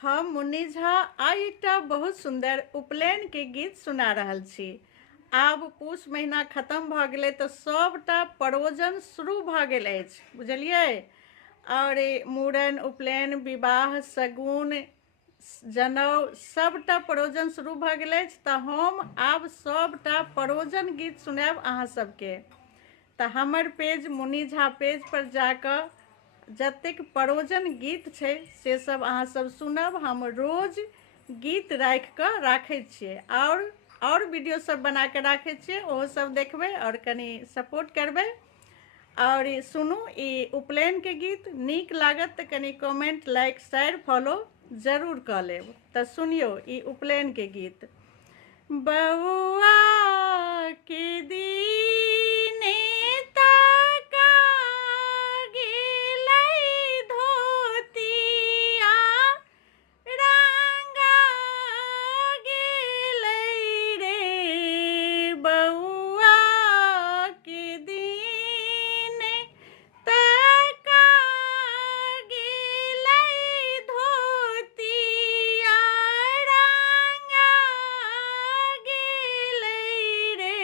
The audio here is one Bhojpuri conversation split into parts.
हम मुन्नी झा आइ एकटा बहुत सुंदर उपनयन के गीत सुना रहल छी। आब पूस महीना खत्म भऽ गेलै तऽ सबटा परोजन शुरू भऽ गेल अछि, बुझलियै। और मूड़न, उपनयन, विवाह, शगुन, जनउ सबटा परोजन शुरू भऽ गेल अछि। तऽ हम आब सबटा परोजन गीत सुनायब अहाँ सबके। तऽ हमर पेज मुन्नी झा पेज पर जाकऽ जतेक परोजन गीत छै से सब अहाँ सब सुनब। हम रोज गीत राखै छियै और वीडियो सब बना के राखै छियै, ओहो सब देखबै और कनी सपोर्ट करबै। और सुनू, ई उपनयन के गीत नीक लागत तऽ कनी कमेंट, लाइक, शेयर, फॉलो जरूर कऽ लेब। तऽ सुनियो ई उपनयन के गीत। बउआ के दीने तका गेलै धोतिया, रंगा गेलै रे। बउआ के दीने तका गेलै धोतिया, रंगा गेलै रे।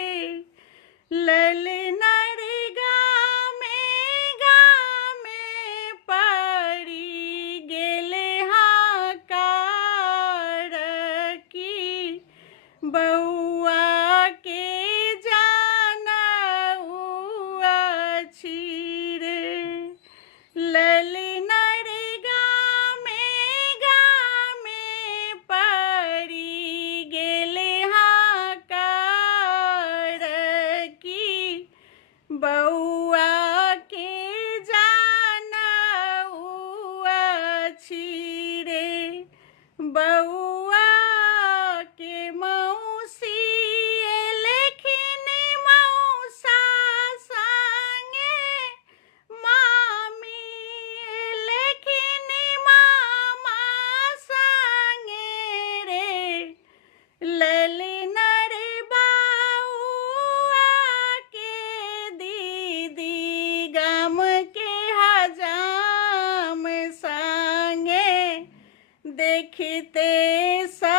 ललना रे गामे पड़ी गेलै हाकार की, बउआ के जानऊ अछि रे। ललना रे गामे पड़ी गेलै हाकार की, बउआ के जानऊ अछि रे। बउआ के मौसी एलखिन मौसा संगे, मामी एलखिन मामा संगे रे। ललना रे बउआ के दीदी गाम के हजाम संगे, देखते सा